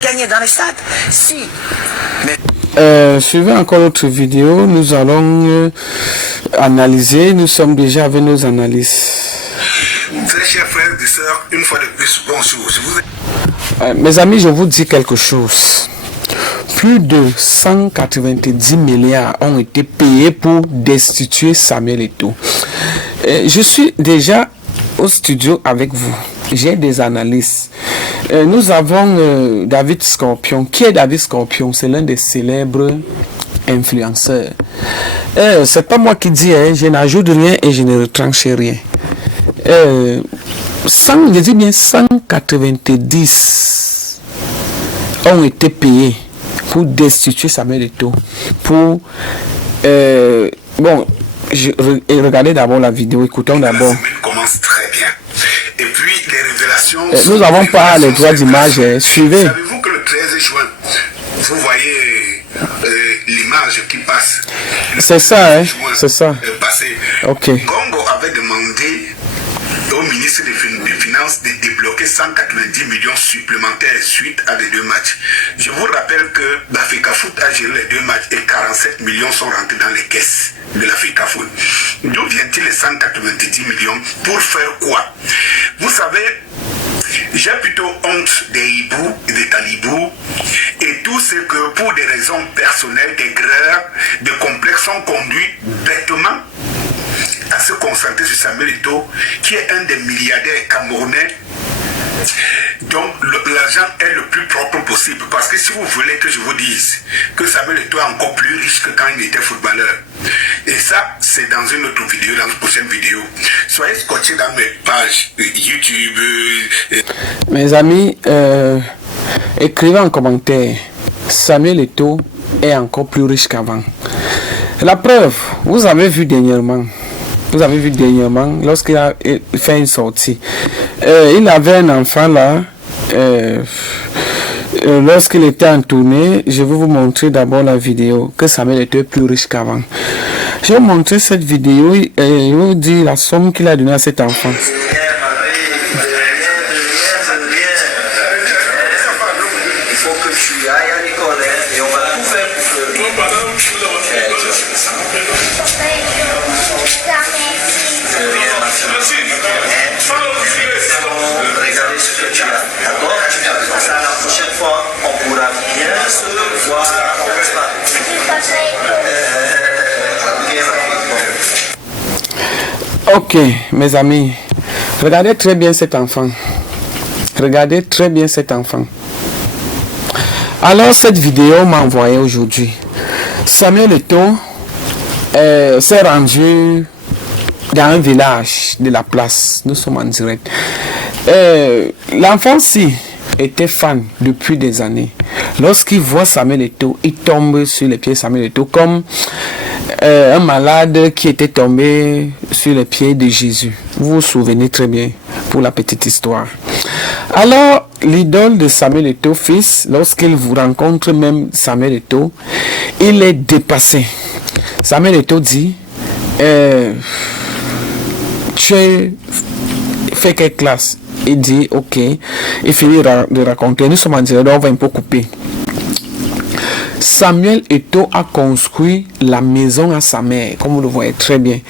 gagner dans les stades. Si. Suivez encore notre vidéo, nous allons analyser, nous sommes déjà avec nos analyses. Très chers frères et sœurs, une fois de plus, bonjour. Mes amis, je vous dis quelque chose. Plus de 190 milliards ont été payés pour destituer Samuel Eto'o. Je suis déjà au studio avec vous. J'ai des analyses. Nous avons David Scorpion. Qui est David Scorpion? C'est l'un des célèbres influenceurs. C'est pas moi qui dis, je n'ajoute rien et je ne retranche rien. Je dis bien 190 ont été payés pour destituer Samuel Eto'o. Pour regardez d'abord la vidéo, écoutons d'abord. Commence très bien. Et puis les révélations. Nous n'avons pas les droits d'image. Suivez. Savez-vous que le 13 juin, vous voyez l'image qui passe. C'est ça, hein? C'est ça. Ok. Congo avait demandé au ministre des Finances de débloquer 190 millions supplémentaires suite à des deux matchs. Je vous rappelle que l'Africa Foot a géré les deux matchs et 47 millions sont rentrés dans les caisses de l'Africa Foot. D'où vient-il les 190 millions? Pour faire quoi? Vous savez, j'ai plutôt honte des hiboux et des talibous et tout ce que pour des raisons personnelles, des greurs, des complexes sont conduits bêtement à se concentrer sur Samuel Eto'o, qui est un des milliardaires camerounais. Donc l'argent est le plus propre possible. Parce que si vous voulez que je vous dise que Samuel Eto'o est encore plus riche que quand il était footballeur, et ça c'est dans une autre vidéo, dans une prochaine vidéo. Soyez scotchés dans mes pages YouTube. Mes amis, écrivez en commentaire, Samuel Eto'o est encore plus riche qu'avant. La preuve, vous avez vu dernièrement, lorsqu'il a fait une sortie, il avait un enfant là, lorsqu'il était en tournée. Je vais vous montrer d'abord la vidéo, que Samuel était plus riche qu'avant. Je vais vous montrer cette vidéo et je vais vous dire la somme qu'il a donnée à cet enfant. Ok, mes amis, regardez très bien cet enfant. Regardez très bien cet enfant. Alors, cette vidéo m'a envoyé aujourd'hui. Samuel Eto'o s'est rendu dans un village de la place. Nous sommes en direct. L'enfant-ci était fan depuis des années. Lorsqu'il voit Samuel Eto'o, il tombe sur les pieds de Samuel Eto'o comme un malade qui était tombé sur les pieds de Jésus. Vous vous souvenez très bien pour la petite histoire. Alors, l'idole de Samuel Eto'o, fils, lorsqu'il vous rencontre même Samuel Eto'o, il est dépassé. Samuel Eto'o dit, tu fais quelle classe? Il dit, ok. Il finit de raconter. Nous sommes en direct, on va un peu couper. Samuel Eto'o a construit la maison à sa mère, comme vous le voyez très bien.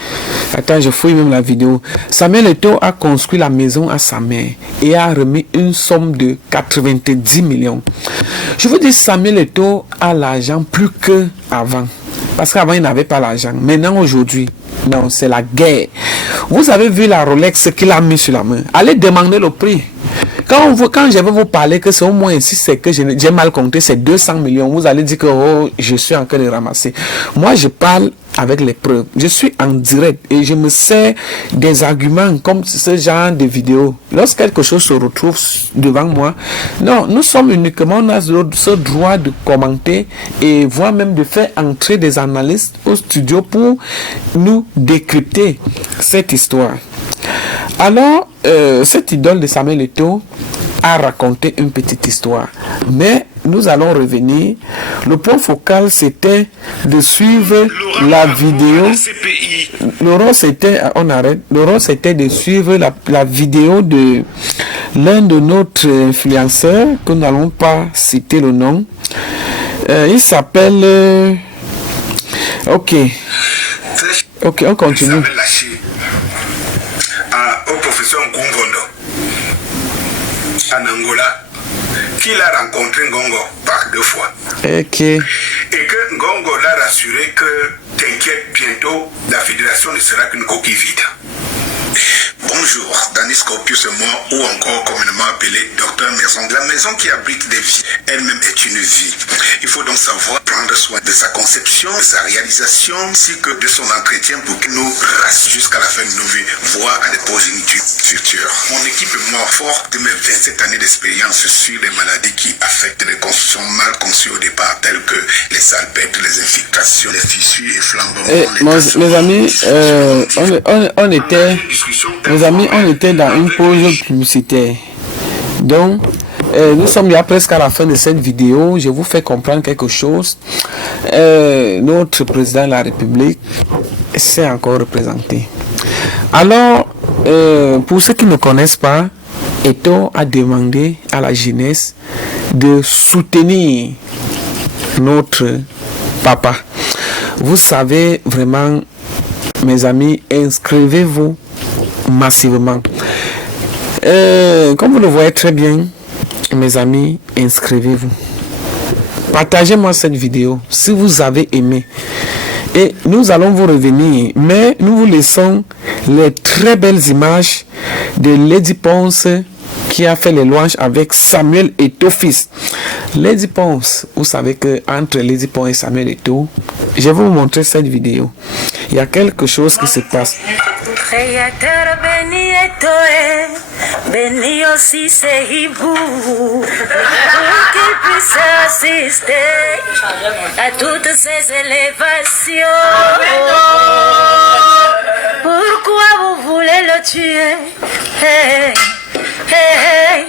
Attends, je fouille même la vidéo. Samuel Eto'o a construit la maison à sa mère et a remis une somme de 90 millions. Je vous dis, Samuel Eto'o a l'argent plus qu'avant. Parce qu'avant, il n'avait pas l'argent. Maintenant, aujourd'hui, non, c'est la guerre. Vous avez vu la Rolex qu'il a mis sur la main. Allez demander le prix. Quand je vais vous parler que c'est au moins ici, c'est que j'ai mal compté, c'est 200 millions. Vous allez dire que oh, je suis en train de ramasser. Moi, je parle avec les preuves. Je suis en direct et je me sers des arguments comme ce genre de vidéos. Lorsque quelque chose se retrouve devant moi, non, nous sommes uniquement, on a ce droit de commenter et voire même de faire entrer des analystes au studio pour nous décrypter cette histoire. Alors, cette idole de Samuel Eto'o a raconté une petite histoire. Mais nous allons revenir. Le point focal, c'était de suivre la vidéo. CPI le rôle c'était, on arrête, le rôle c'était de suivre la vidéo de l'un de notre influenceurs, que nous n'allons pas citer le nom. Il s'appelle... Ok, on continue. Au professeur Nkungondo en Angola, qu'il a rencontré Ngongo par 2 fois. Ok. Et que Ngongo l'a rassuré que t'inquiète, bientôt la fédération ne sera qu'une coquille vide. Bonjour, Danny Scorpius est mort, ou encore communément appelé Docteur Maison. La maison qui abrite des vies, elle-même est une vie. Il faut donc savoir prendre soin de sa conception, de sa réalisation, ainsi que de son entretien pour qu'il nous rassure jusqu'à la fin de nos vies, voire à des progénitures futures. Mon équipe est mort forte de mes 27 années d'expérience sur les maladies qui affectent les constructions mal conçues au départ, telles que les salpêtres, les infiltrations, les fissures et flambements. Mes amis, on était dans une pause publicitaire. Donc, nous sommes là presque à la fin de cette vidéo. Je vous fais comprendre quelque chose. Notre président de la République s'est encore représenté. Alors, pour ceux qui ne connaissent pas, Eto'o a demandé à la jeunesse de soutenir notre papa. Vous savez vraiment, mes amis, inscrivez-vous massivement. Comme vous le voyez très bien, mes amis, inscrivez-vous. Partagez-moi cette vidéo si vous avez aimé. Et nous allons vous revenir, mais nous vous laissons les très belles images de Lady Ponce qui a fait les louanges avec Samuel Eto'o fils. Lady Ponce, vous savez que entre Lady Ponce et Samuel Eto'o, je vais vous montrer cette vidéo. Il y a quelque chose qui se passe. Créateur béni Eto'o, béni aussi c'est Hibou, pour qu'il puisse assister à toutes ces élévations. Pourquoi vous voulez le tuer? Hey, hey,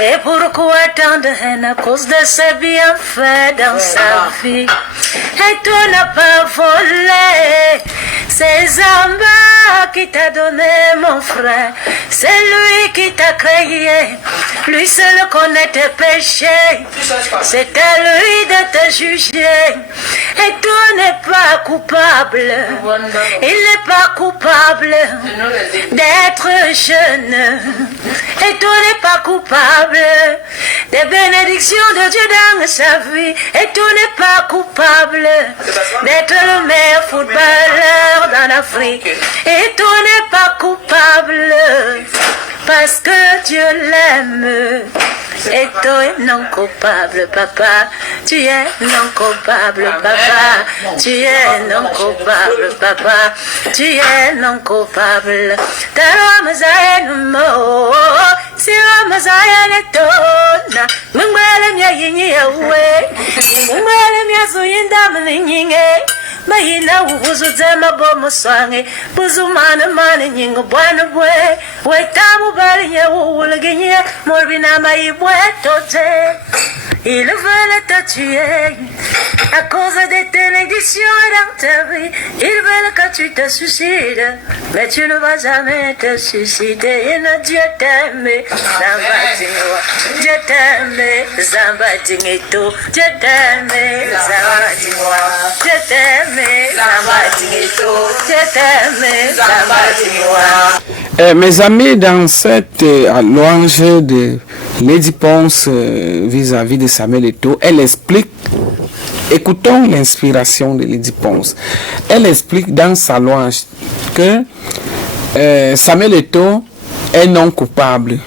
et pourquoi tant de haine à cause de ses bienfaits dans sa vie? Eto'o n'a pas volé, c'est Zamba qui t'a donné mon frère, c'est lui qui t'a créé, lui seul connaît tes péchés, c'est à lui de te juger. Eto'o n'est pas coupable, il n'est pas coupable d'être jeune. Eto'o n'est pas coupable des bénédictions de Dieu dans sa vie. Eto'o n'est pas coupable d'être le meilleur footballeur dans l'Afrique. Eto'o n'est pas coupable parce que Dieu l'aime. Eto'o est non coupable, papa. Tu es non coupable, papa. Tu es non coupable, papa. Tu es non coupable. Taro Mazayen mo, si Mazayen Eto'o, Mungwele mia yinyi yawe, Mungwele mia zuyinda mlinginge. Mahina uvuzu zema bomo swange, buzumana mane nyingo bwana bwe, wetamu bali nye uwulaginye, morbina maibwe tote. Ils veulent te tuer à cause de tes négligences dans ta vie. Ils veulent que tu te suicides, mais tu ne vas jamais te suicider. Et Dieu t'aime, Zambadingo. Dieu t'aime, Zambadingo. Dieu t'aime, Zambadingo. Dieu t'aime, Zambadingo. Dieu t'aime, Zambadingo. Mes amis, dans cette louange de Lady Ponce vis-à-vis de Samuel Eto'o, elle explique, écoutons l'inspiration de Lady Ponce. Elle explique dans sa louange que Samuel Eto'o est non coupable.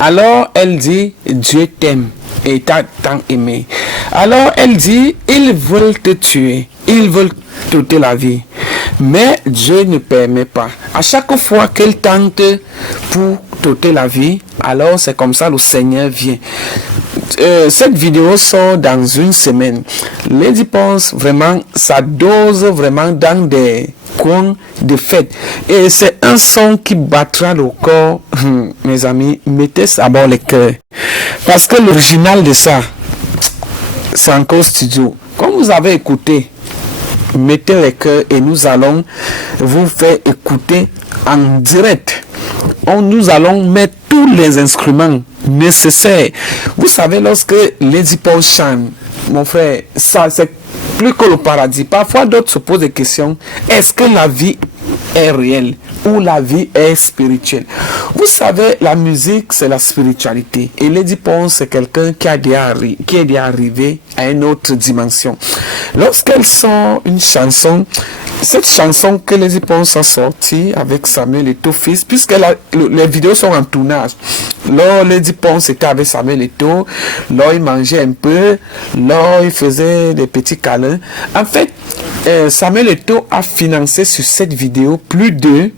Alors elle dit, Dieu t'aime et t'a tant aimé. Alors elle dit, ils veulent te tuer, ils veulent t'ôter la vie. Mais Dieu ne permet pas. À chaque fois qu'elle tente pour t'ôter la vie, alors c'est comme ça le Seigneur vient. Cette vidéo sort dans une semaine. Lady Ponce, vraiment, ça dose vraiment dans des coins de fête. Et c'est un son qui battra le corps. Mes amis, mettez ça à bord les cœurs. Parce que l'original de ça, c'est encore studio. Comme vous avez écouté, mettez les cœurs et nous allons vous faire écouter en direct. Nous allons mettre tous les instruments nécessaires. Vous savez, lorsque Lady Paul chante, mon frère, ça c'est plus que le paradis. Parfois d'autres se posent des questions. Est-ce que la vie est réelle ou la vie est spirituelle? Vous savez, la musique c'est la spiritualité, et Lady Paul c'est quelqu'un qui est déjà arrivé à une autre dimension. Lorsqu'elle sort une chanson, cette chanson que Lady Paul a sortie avec Samuel Eto'o fils, puisque les vidéos sont en tournage. Là, Lady Paul c'était avec Samuel Eto'o, là il mangeait un peu, là il faisait des petits câlins. En fait, Samuel Eto'o a financé sur cette vidéo plus de...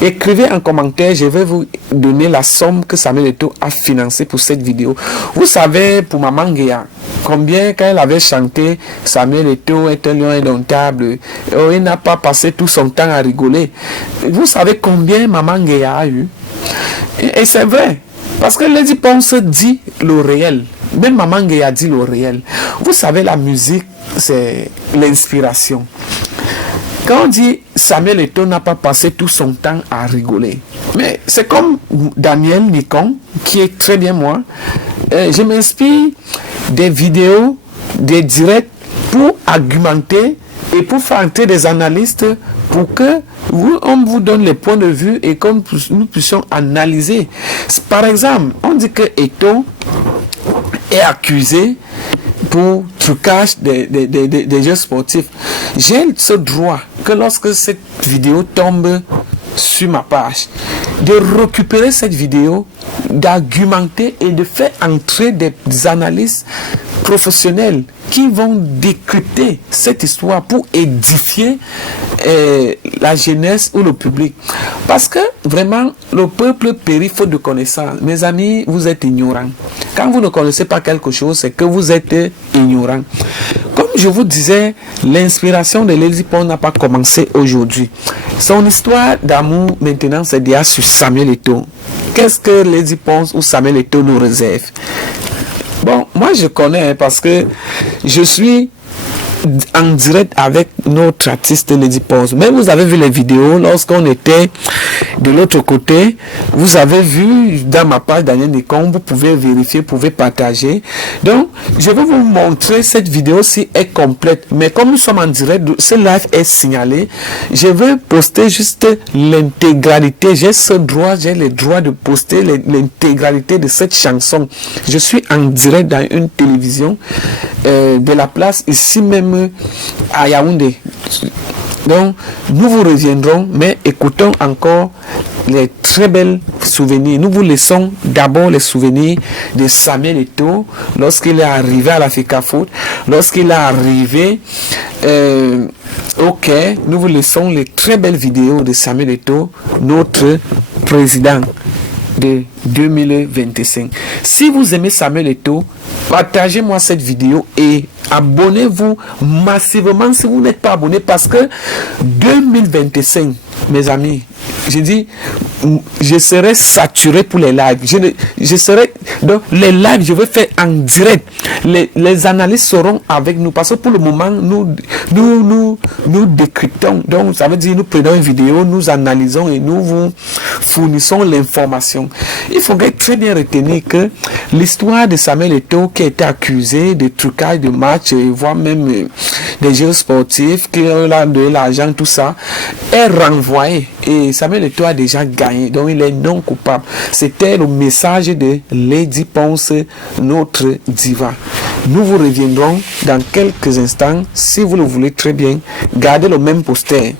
Écrivez en commentaire, je vais vous donner la somme que Samuel Eto'o a financé pour cette vidéo. Vous savez, pour Maman Guéa, combien quand elle avait chanté Samuel Eto'o est un lion indomptable, il n'a pas passé tout son temps à rigoler. Vous savez combien Maman Guéa a eu? Et c'est vrai, parce que Lady Ponce dit le réel. Même Maman Guéa dit le réel. Vous savez, la musique, c'est l'inspiration. Quand on dit Samuel Eto'o n'a pas passé tout son temps à rigoler, mais c'est comme Daniel Nicon, qui est très bien moi. Je m'inspire des vidéos, des directs pour argumenter et pour faire entrer des analystes pour que on vous donne les points de vue et que nous puissions analyser. Par exemple, on dit que Eto'o est accusé pour trucage des jeux sportifs. J'ai ce droit que lorsque cette vidéo tombe sur ma page, de récupérer cette vidéo, d'argumenter et de faire entrer des analystes professionnels qui vont décrypter cette histoire pour édifier la jeunesse ou le public. Parce que vraiment, le peuple périt faute de connaissances. Mes amis, vous êtes ignorants. Quand vous ne connaissez pas quelque chose, c'est que vous êtes ignorants. Comme je vous disais, l'inspiration de Lady Paul n'a pas commencé aujourd'hui. Son histoire d'amour, maintenant, c'est déjà sur Samuel Eto'o. Qu'est-ce que Lady Paul ou Samuel Eto'o nous réserve? Bon, moi je connais parce que je suis en direct avec notre artiste Lady Paul. Mais vous avez vu les vidéos lorsqu'on était de l'autre côté. Vous avez vu dans ma page Daniel Nicon, vous pouvez vérifier, vous pouvez partager. Donc, je vais vous montrer cette vidéo si elle est complète. Mais comme nous sommes en direct, ce live est signalé. Je vais poster juste l'intégralité. J'ai ce droit, j'ai le droit de poster l'intégralité de cette chanson. Je suis en direct dans une télévision de la place ici même à Yaoundé. Donc nous vous reviendrons, mais écoutons encore les très belles souvenirs. Nous vous laissons d'abord les souvenirs de Samuel Eto'o lorsqu'il est arrivé à la FECAFOOT, lorsqu'il est arrivé ok, nous vous laissons les très belles vidéos de Samuel Eto'o, notre président de 2025. Si vous aimez Samuel Eto'o, partagez-moi cette vidéo et abonnez-vous massivement si vous n'êtes pas abonné, parce que 2025, mes amis, je dis, je serai saturé pour les lives. Je serai donc les lives, je vais faire en direct. Les analystes seront avec nous parce que pour le moment nous décryptons. Donc ça veut dire nous prenons une vidéo, nous analysons et nous vous fournissons l'information. Il faudrait très bien retenir que l'histoire de Samuel Eto'o, qui a été accusé de trucage de match, voire même des jeux sportifs, qui a de l'argent, tout ça, est renvoyé. Et Samuel Eto'o a déjà gagné, donc il est non coupable. C'était le message de Lady Ponce, notre diva. Nous vous reviendrons dans quelques instants, si vous le voulez très bien. Gardez le même poster.